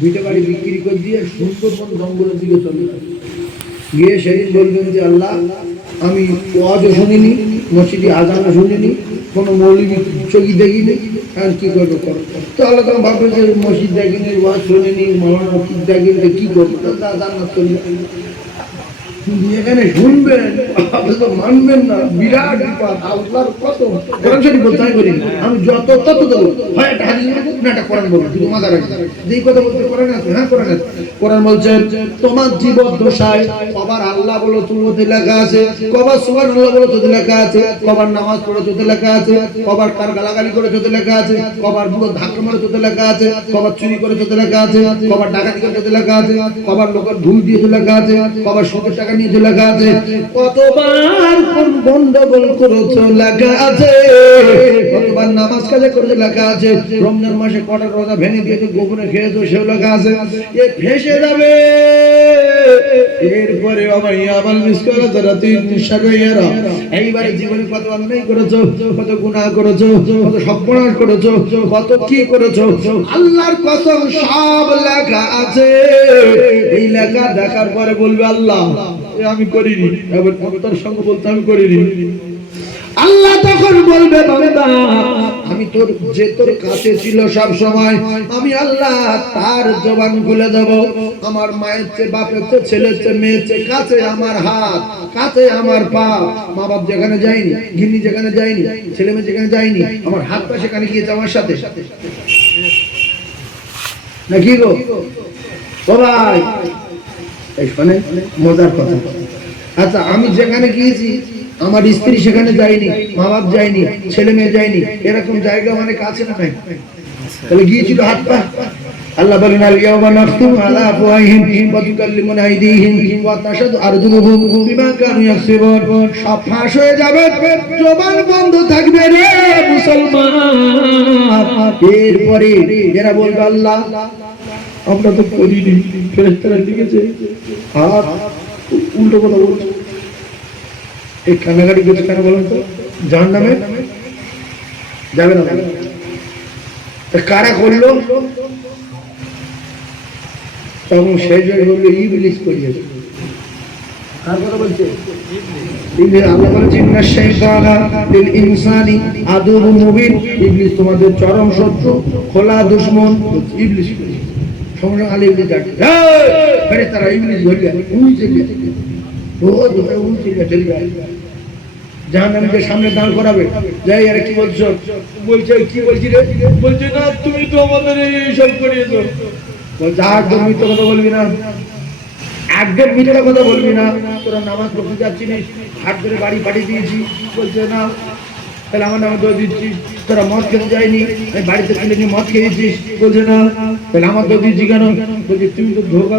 ভিটে বাড়ি বিক্রি করে দিয়ে সুন্দরবন জঙ্গলের দিকে চলে যাবে গিয়ে সেদিন বলবেন যে, আল্লাহ, আমি ওয়াজও শুনিনি, মসজিদে আজানও শুনিনি, কোনো মৌলিক চকি দেখিনি। আর কী করব করো তাহলে তো ভাববে যে, মসজিদ দেখিনি, ওয়াজ শুনিনি, মালানা কি দেখিনি কী করব? তো জান্নাত চলে। কিন্তু আছে। হ্যাঁ তোমার কবার আল্লাহ বলো লেখা আছে, কবার সুবহান আল্লাহ বলো তোতে লেখা আছে, কবার নামাজ পড়ো তোতে লেখা আছে, কবার কার গালাগালি করে লেখা আছে, কবার বুড়ো ধাক্কা মারে তোতে লেখা আছে, কবার চুরি করে তোতে লেখা আছে, কবার ডাকাতি করে তোতে লেখা আছে, কবার লোকের ভুল দিয়ে তো লেখা আছে, কবার সুদের টাকা তো লেখা আছে। কতবার কোন গন্ডগোল করেছ? লেখা আছে। কতবার নামাজ কাজে করেছ? লেখা আছে। রমজান মাসে কটা রোজা ভেঙে দিয়েছ গোপনে খেয়েছো? সেও লেখা আছে। এ ফেসে যাবে। এরপরে আমার ইয়ামাল মিস করে তারা তিন সারাইয়ারা এইবারে জীবনে কত অন্যায় করেছ? কত গুনাহ করেছ? কত সর্বনাশ করেছ? কত কি করেছ? আল্লাহর কসম সব লেখা আছে। এই লেখা দেখার পরে বলবে আল্লাহ আমি করিনি, এবার তোর সঙ্গে বলতে আমি করিনি। আল্লাহ তখন বলবে আমি তোর, যে তোর কাছে ছিল সব সময়, আমি আল্লাহ তার জবান খুলে দেব। আমার মায়ের চেয়ে বাপের চেয়ে ছেলের চেয়ে মেয়ের চেয়ে কাছে আমার হাত, কাছে আমার পা। মা বাপ যেখানে যায়নি, গিন্নি যেখানে যায়নি, ছেলে মেয়ে যেখানে যায়নি, আমার হাতটা সেখানে গিয়েছে আমার সাথে। সাথে নাকি গো? ও শোনেন মজার কথা। আচ্ছা আমি যেখানে গিয়েছি, আমার স্ত্রী সেখানে যায়নি, মা বাপ যায়নি, ছেলে মেয়ে যায়নি, এরকম জায়গা মানে কাছে না তাহলে গিয়েছিল হাত পা। আল্লাহ বলেন, আল ইয়াওমা নাখতুমু আলা আফওয়াহিহিম ওয়া আইদিহিম ওয়া তাশহাদু আরজুলুহুম বিমা কানু ইয়াকসিবুন সব ফাঁস হয়ে যাবে, জবান বন্ধ থাকবে রে মুসলমান। এরপরে এরা বলবে, আল্লাহ আমরা তো করিনি ফেরেশতারা লিখেছে আর উল্টো কথা বলছে। এই কান্নাকাটি করছে কেন বলেন তো? জাহান নামে যাবে না কারা করল? তখন সে যে বলল ইবলিস করিয়েছে। কার কথা বলছে? ইবলিস। আল্লাহ বলেছে ইন্না শাইতানা ইনসানি আদুবুন মুবিন। ইবলিস তোমাদের চরম শত্রু, খোলা দুশমন, ইবলিস। সঙ্গে আলী ইবলিস ডাকে ফেরে তারা ও ধরে জাহান্নামীকে সামনে দাঁড় করাবে যাই আরে কি বলছো? বলছে কি বলছি রে? বলছে না তুমি তো আমাদের এই সব করিয়েছো বলছে একদম মিথ্যে কথা বলবি না। একদম মিথ্যে কথা বলবি না। তোরা নামাজ পড়তে যাচ্ছিস হাট ধরে বাড়ি পাঠিয়ে দিয়েছি। বলছে না তাহলে আমার নামে দোষ দিচ্ছিস তোরা মদ খেতে যায়নি বাড়িতে ছেলে নিয়ে মদ খেয়েছিস, বলছে না। তাহলে আমার দোষ দিচ্ছি কেন? বলছি, তুমি তো ধোকা